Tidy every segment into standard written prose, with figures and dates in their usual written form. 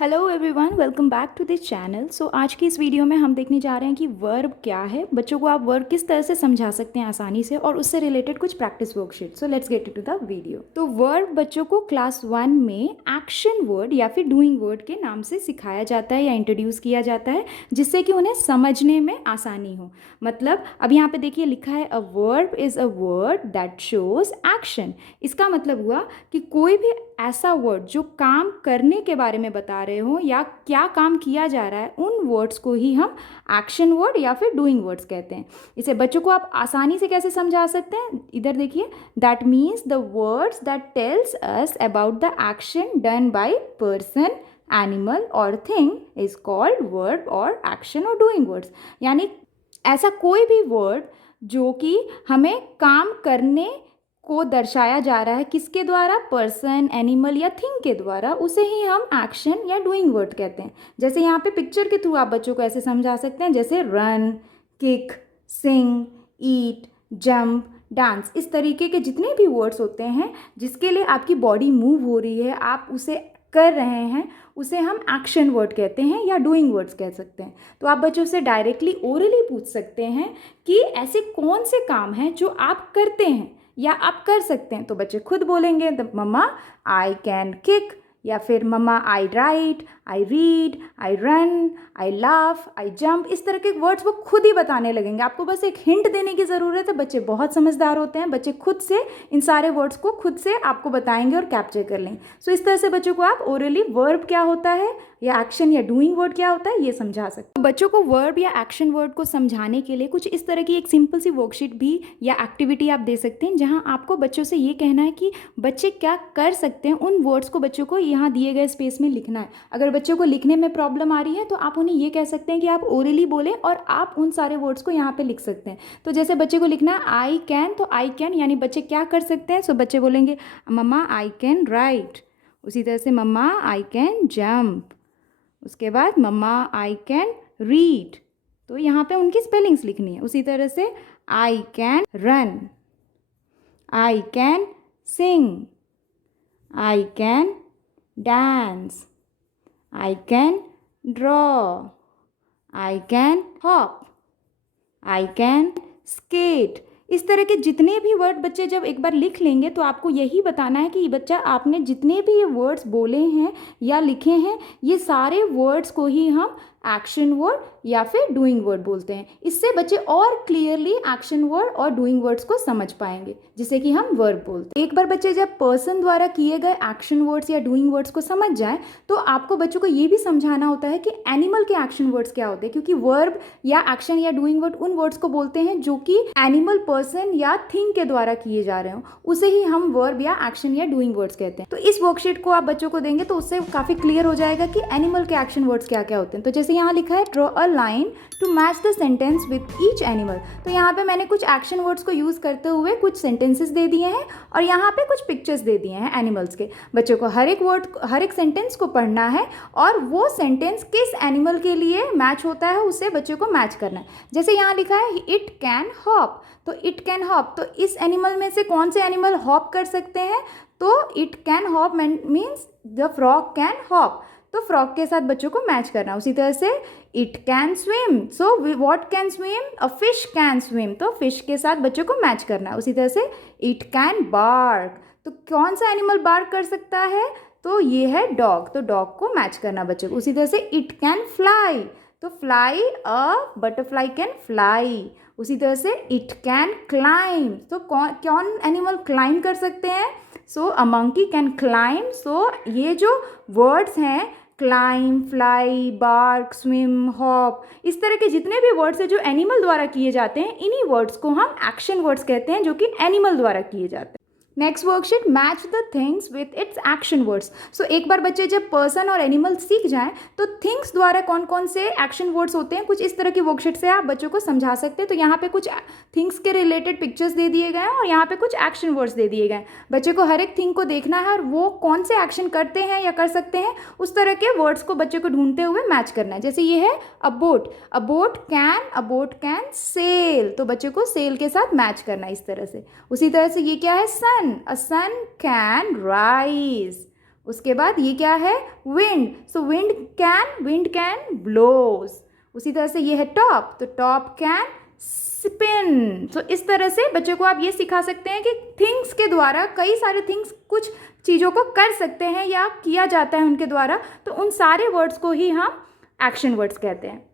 Hello everyone, welcome back to this channel. So आज की इस वीडियो में हम देखने जा रहे हैं कि वर्ब क्या है, बच्चों को आप वर्ब किस तरह से समझा सकते हैं आसानी से, और उससे रिलेटेड कुछ practice worksheet. So let's get into the video. तो वर्ब बच्चों को क्लास 1 में एक्शन वर्ड या फिर डूइंग वर्ड के नाम से सिखाया जाता है या इंट्रोड्यूस किया जाता है, जिससे कि उन्हें समझने में आसानी हो। मतलब अब यहाँ पे देखिए लिखा है a verb is a word that shows action. इसका मतलब हुआ कि कोई भी ऐसा वर्ड जो काम करने के बारे में बता रहे हो या क्या काम किया जा रहा है, उन वर्ड्स को ही हम एक्शन वर्ड या फिर डूइंग वर्ड्स कहते हैं। इसे बच्चों को आप आसानी से कैसे समझा सकते हैं, इधर देखिए। That means the words that tells us about the action done by person, animal और थिंग इज कॉल्ड वर्ब और एक्शन और डूइंग वर्ड्स। यानी ऐसा कोई भी वर्ड जो कि हमें काम करने को दर्शाया जा रहा है, किसके द्वारा, पर्सन, एनिमल या थिंग के द्वारा, उसे ही हम एक्शन या डूइंग वर्ड कहते हैं। जैसे यहाँ पे पिक्चर के थ्रू आप बच्चों को ऐसे समझा सकते हैं, जैसे रन, किक, सिंग, ईट, जंप, डांस। इस तरीके के जितने भी वर्ड्स होते हैं जिसके लिए आपकी बॉडी मूव हो रही है, आप उसे कर रहे हैं, उसे हम एक्शन वर्ड कहते हैं या डूइंग वर्ड्स कह सकते हैं। तो आप बच्चों से डायरेक्टली ओरली पूछ सकते हैं कि ऐसे कौन से काम हैं जो आप करते हैं या आप कर सकते हैं। तो बच्चे खुद बोलेंगे the mamma I can kick, या फिर mamma I write, I read, I run, I laugh, I jump. इस तरह के वर्ड्स वो खुद ही बताने लगेंगे। आपको बस एक हिंट देने की ज़रूरत है। बच्चे बहुत समझदार होते हैं, बच्चे खुद से इन सारे वर्ड्स को खुद से आपको बताएंगे और कैप्चर कर लेंगे। सो इस तरह से बच्चों को आप ओरली वर्ब क्या होता है या एक्शन या डूइंग वर्ड क्या होता है ये समझा सकते हैं। बच्चों को वर्ब या एक्शन वर्ड को समझाने के लिए कुछ इस तरह की एक सिंपल सी वर्कशीट भी या एक्टिविटी आप दे सकते हैं, जहां आपको बच्चों से ये कहना है कि बच्चे क्या कर सकते हैं। उन वर्ड्स को बच्चों को यहाँ दिए गए स्पेस में लिखना है। अगर बच्चों को लिखने में प्रॉब्लम आ रही है तो आप उन्हें ये कह सकते हैं कि आप ओरली बोलें और आप उन सारे वर्ड्स को यहाँ पे लिख सकते हैं। तो जैसे बच्चे को लिखना है आई कैन, तो आई कैन यानी बच्चे क्या कर सकते हैं। सो बच्चे बोलेंगे मम्मा आई कैन राइट। उसी तरह से मम्मा आई कैन जंप। उसके बाद मम्मा आई कैन रीड, तो यहाँ पे उनकी स्पेलिंग्स लिखनी है। उसी तरह से I can run, I can sing, I can dance, I can draw, I can hop, I can skate. इस तरह के जितने भी वर्ड बच्चे जब एक बार लिख लेंगे तो आपको यही बताना है कि बच्चा आपने जितने भी ये वर्ड्स बोले हैं या लिखे हैं, ये सारे वर्ड्स को ही हम एक्शन वर्ड या फिर डूइंग वर्ड बोलते हैं। इससे बच्चे और क्लियरली एक्शन वर्ड और डूइंग वर्ड्स को समझ पाएंगे, जिसे कि हम वर्ब बोलते हैं। एक बार बच्चे जब पर्सन द्वारा किए गए एक्शन वर्ड्स या डूइंग वर्ड्स को समझ जाए तो आपको बच्चों को ये भी समझाना होता है कि एनिमल के एक्शन वर्ड्स क्या होते हैं, क्योंकि वर्ब या एक्शन या डूइंग वर्ड उन वर्ड्स को बोलते हैं जो कि एनिमल, पर्सन या थिंग के द्वारा किए जा रहे हो, उसे ही हम वर्ब या एक्शन या डूइंग वर्ड्स कहते हैं। तो इस वर्कशीट को आप बच्चों को देंगे तो उससे काफी क्लियर हो जाएगा कि एनिमल के एक्शन वर्ड्स क्या क्या होते हैं। तो जैसे यहाँ लिखा है draw a line to match the sentence with each animal. तो यहाँ पे मैंने कुछ एक्शन वर्ड्स को यूज करते हुए कुछ सेंटेंसेस दे दिए हैं और यहाँ पे कुछ पिक्चर्स दे दिए हैं एनिमल्स के। बच्चों को हर एक वर्ड, हर एक सेंटेंस को पढ़ना है और वो सेंटेंस किस एनिमल के लिए मैच होता है उसे बच्चों को मैच करना है। जैसे यहाँ लिखा है इट कैन हॉप, तो इट कैन हॉप, तो इस एनिमल में से कौन से एनिमल हॉप कर सकते हैं, तो it can hop means the frog can hop, तो फ्रॉग के साथ बच्चों को मैच करना। उसी तरह से it can swim, so what can swim, a fish can swim, तो फिश के साथ बच्चों को मैच करना है। उसी तरह से इट कैन बार्क, तो कौन सा एनिमल बार्क कर सकता है, तो ये है डॉग, तो डॉग को मैच करना बच्चों को। उसी तरह से इट कैन फ्लाई, तो fly, a butterfly can fly. उसी तरह से इट कैन क्लाइम, तो कौन एनिमल क्लाइम कर सकते हैं, so a monkey can climb. So ये जो वर्ड्स हैं climb, fly, bark, swim, hop, इस तरह के जितने भी वर्ड्स हैं जो एनिमल द्वारा किए जाते हैं, इन्हीं वर्ड्स को हम एक्शन वर्ड्स कहते हैं जो कि एनिमल द्वारा किए जाते हैं। Next worksheet match the things with its action words. So एक बार बच्चे जब पर्सन और एनिमल सीख जाएं तो थिंग्स द्वारा कौन कौन से एक्शन वर्ड्स होते हैं, कुछ इस तरह की वर्कशीट से आप बच्चों को समझा सकते हैं। तो यहाँ पे कुछ थिंग्स के रिलेटेड पिक्चर्स दे दिए गए हैं और यहाँ पे कुछ एक्शन वर्ड्स दे दिए गए हैं। बच्चे को हर एक थिंग को देखना है और वो कौन से एक्शन करते हैं या कर सकते हैं, उस तरह के वर्ड्स को बच्चे को ढूंढते हुए मैच करना है। जैसे ये है अ boat, a boat can sell, तो बच्चे को सेल के साथ मैच करना है इस तरह से। उसी तरह से ये क्या है सन, a sun can rise। उसके बाद ये क्या है, wind, so wind can blows. उसी तरह से ये है टॉप, तो टॉप कैन स्पिन। तो इस तरह से बच्चों को आप ये सिखा सकते हैं कि थिंग्स के द्वारा कई सारे थिंग्स, कुछ चीज़ों को कर सकते हैं या किया जाता है उनके द्वारा, तो उन सारे वर्ड्स को ही हम एक्शन वर्ड्स कहते हैं।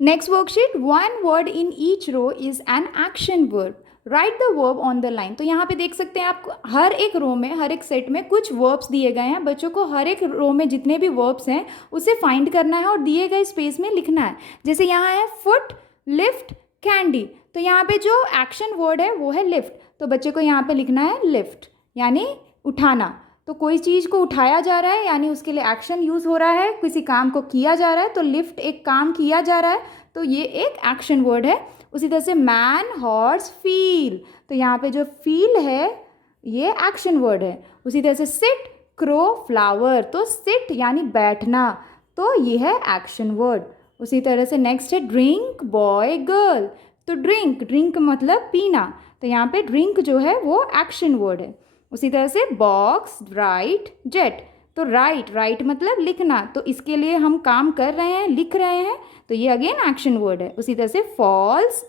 Next worksheet, one word in each row is an action verb, write the verb on the line. तो यहाँ पे देख सकते हैं आप, हर एक रो में, हर एक सेट में कुछ वर्ब्स दिए गए हैं। बच्चों को हर एक रो में जितने भी वर्ब्स हैं उसे फाइंड करना है और दिए गए स्पेस में लिखना है। जैसे यहाँ है फुट, लिफ्ट, कैंडी, तो यहाँ पे जो एक्शन वर्ड है वो है लिफ्ट, तो बच्चे को यहाँ पे लिखना है लिफ्ट, यानी उठाना। तो कोई चीज़ को उठाया जा रहा है यानी उसके लिए एक्शन यूज़ हो रहा है, किसी काम को किया जा रहा है, तो लिफ्ट एक काम किया जा रहा है, तो ये एक एक्शन वर्ड है। उसी तरह से मैन, हॉर्स, फील, तो यहाँ पे जो फील है ये एक्शन वर्ड है। उसी तरह से सिट, क्रो, फ्लावर, तो सिट यानी बैठना, तो ये है एक्शन वर्ड। उसी तरह से नेक्स्ट है ड्रिंक, बॉय, गर्ल, तो ड्रिंक मतलब पीना, तो यहाँ पे ड्रिंक जो है वो एक्शन वर्ड है। उसी तरह से बॉक्स, राइट, जेट, तो राइट मतलब लिखना, तो इसके लिए हम काम कर रहे हैं, लिख रहे हैं, तो ये अगेन एक्शन वर्ड है। उसी तरह से फॉल्स,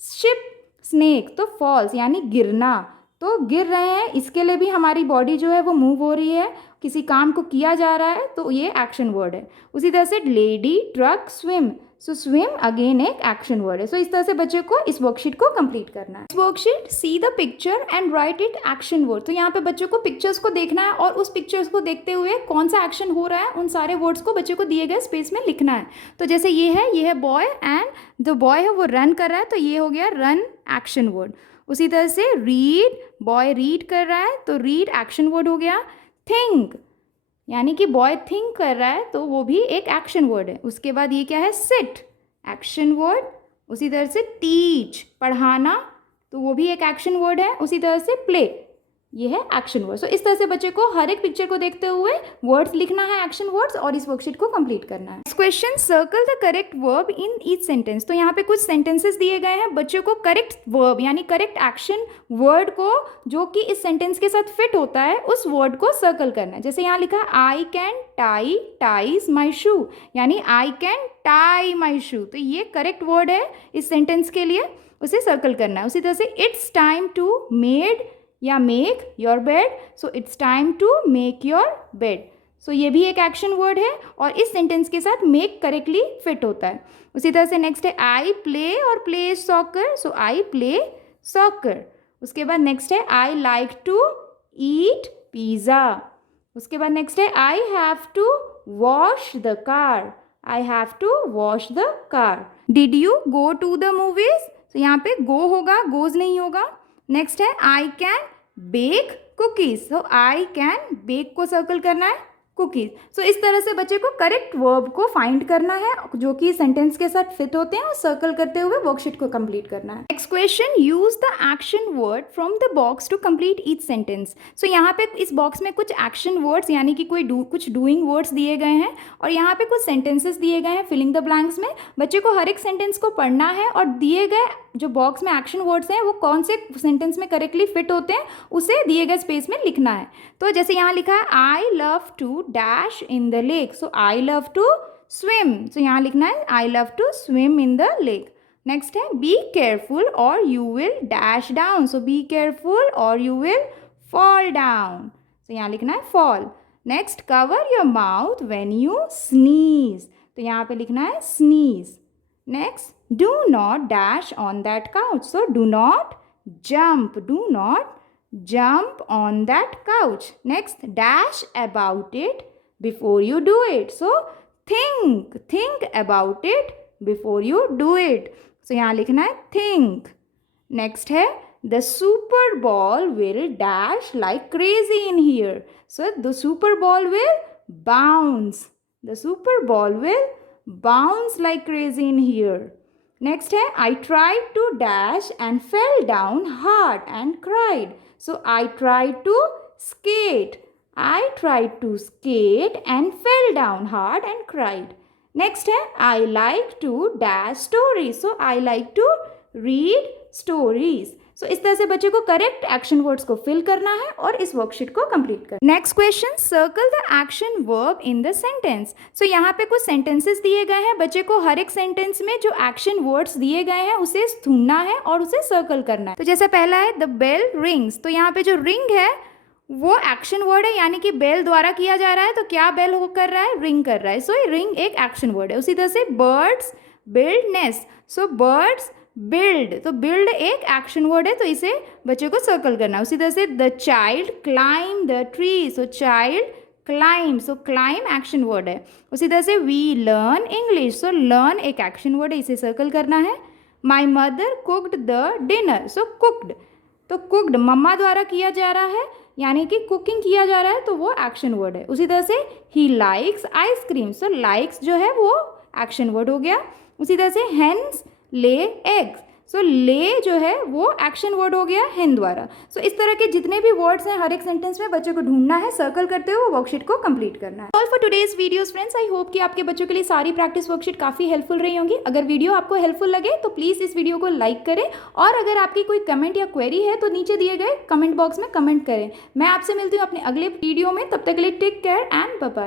शिप, स्नेक, तो फॉल्स यानी गिरना, तो गिर रहे हैं, इसके लिए भी हमारी बॉडी जो है वो मूव हो रही है, किसी काम को किया जा रहा है, तो ये एक्शन वर्ड है। उसी तरह से लेडी, ट्रक, स्विम, सो स्विम अगेन एक एक्शन वर्ड है। सो इस तरह से बच्चे को इस वर्कशीट को कंप्लीट करना है। Worksheet, see the picture and right it action word, तो यहाँ पे बच्चों को पिक्चर्स को देखना है और उस पिक्चर्स को देखते हुए कौन सा एक्शन हो रहा है उन सारे वर्ड्स को बच्चे को दिए गए स्पेस में लिखना है। तो जैसे ये है बॉय, एंड जो बॉय है वो रन कर रहा है, तो ये हो गया रन एक्शन वर्ड। उसी तरह से रीड, बॉय रीड कर रहा है, तो रीड एक्शन वर्ड हो गया। थिंक यानी कि बॉय थिंक कर रहा है, तो वो भी एक एक्शन वर्ड है। उसके बाद ये क्या है, सिट एक्शन वर्ड। उसी तरह से टीच पढ़ाना, तो वो भी एक एक्शन वर्ड है। उसी तरह से प्ले, ये है एक्शन वर्ड। सो इस तरह से बच्चे को हर एक पिक्चर को देखते हुए वर्ड्स लिखना है, एक्शन वर्ड्स, और इस वर्कशीट को कंप्लीट करना है। Next question, circle the correct verb in each sentence, तो यहाँ पे कुछ सेंटेंसेस दिए गए हैं, बच्चों को करेक्ट वर्ब यानी करेक्ट एक्शन वर्ड को जो कि इस सेंटेंस के साथ फिट होता है उस वर्ड को सर्कल करना है। जैसे यहाँ लिखा है आई कैन टाई, टाइज माई शू, यानी आई कैन टाई माई शू, तो ये करेक्ट वर्ड है इस सेंटेंस के लिए, उसे सर्कल करना है। उसी तरह से इट्स टाइम टू मेड या make your bed, so it's time to make your bed, so ये भी एक एक्शन वर्ड है और इस सेंटेंस के साथ मेक करेक्टली फिट होता है। उसी तरह से नेक्स्ट है आई प्ले और play soccer, so I play soccer. उसके बाद नेक्स्ट है I like to eat pizza. उसके बाद नेक्स्ट है I have to wash the car, I have to wash the car. Did you go to the movies, तो यहाँ पे गो होगा, गोज नहीं होगा। नेक्स्ट है आई कैन बेक कुकीज, तो आई कैन बेक को सर्कल करना है, कुकीज। सो इस तरह से बच्चे को करेक्ट वर्ब को फाइंड करना है जो कि सेंटेंस के साथ फिट होते हैं और सर्कल करते हुए वर्कशीट को कंप्लीट करना है। Next question, use the action word from the box to complete each sentence. So यहाँ पे इस बॉक्स में कुछ एक्शन वर्ड्स यानी कि कुछ डूइंग वर्ड्स दिए गए हैं और यहाँ पे कुछ सेंटेंसेस दिए गए हैं फिलिंग द ब्लैंक्स में। बच्चे को हर एक सेंटेंस को पढ़ना है और दिए गए जो बॉक्स में एक्शन वर्ड्स हैं वो कौन से सेंटेंस में करेक्टली फिट होते हैं उसे दिए गए स्पेस में लिखना है। तो जैसे यहाँ लिखा है I love to dash in the lake, so I love to swim, so यहाँ लिखना है I love to swim in the lake. Next है be careful or you will dash down, so be careful or you will fall down, so यहाँ लिखना है fall. Next cover your mouth when you sneeze, तो यहाँ पे लिखना है sneeze. Next do not dash on that couch, so do not jump on that couch. Next dash about it before you do it, so think about it before you do it, so यहाँ लिखना है think। Next है the super ball will dash like crazy in here, so the super ball will bounce, the super ball will bounce like crazy in here। Next है I tried to dash and fell down hard and cried, so I tried to skate, I tried to skate and fell down hard and cried। Next है I like to dash stories, so I like to read stories, so इस तरह से बच्चे को correct action words को fill करना है और इस वर्कशीट को कंप्लीट करना है। Next question, circle the action verb in the sentence. So यहाँ पे कुछ सेंटेंसेस दिए गए हैं, बच्चे को हर एक सेंटेंस में जो एक्शन वर्ड्स दिए गए हैं उसे ढूंढना है और उसे सर्कल करना है। तो जैसे पहला है द बेल रिंग्स, तो यहाँ पे जो रिंग है वो एक्शन वर्ड है, यानी कि बेल द्वारा किया जा रहा है, तो क्या बेल हो कर रहा है, रिंग कर रहा है, सो रिंग एक एक्शन वर्ड है। उसी तरह से बर्ड्स बिल्ड नेस्ट, सो बर्ड्स बिल्ड, तो बिल्ड एक एक्शन वर्ड है, तो इसे बच्चे को सर्कल करना है। उसी तरह से the child climb the tree, so child climb, so climb action word है। उसी तरह से we learn English, so learn एक एक्शन वर्ड है, इसे सर्कल करना है। My mother cooked the dinner, so cooked, तो कुकड मम्मा द्वारा किया जा रहा है, यानी कि कुकिंग किया जा रहा है, तो वो एक्शन वर्ड है। उसी तरह से he likes ice cream, so likes जो है वो एक्शन वर्ड हो गया। उसी तरह से हेन्स ले एग्स, सो ले जो है वो एक्शन वर्ड हो गया हेन द्वारा। सो इस तरह के जितने भी वर्ड्स हैं हर एक सेंटेंस में बच्चे को ढूंढना है, सर्कल करते हुए वर्कशीट को कंप्लीट करना है। All for today's videos friends, I hope कि आपके बच्चों के लिए सारी प्रैक्टिस वर्कशीट काफ़ी हेल्पफुल रही होंगी। अगर वीडियो आपको हेल्पफुल लगे तो प्लीज़ इस वीडियो को लाइक करें, और अगर आपकी कोई कमेंट या क्वेरी है तो नीचे दिए गए कमेंट बॉक्स में कमेंट करें। मैं आपसे मिलती हूँ अपने अगले वीडियो में, तब तक के लिए take care and bye bye.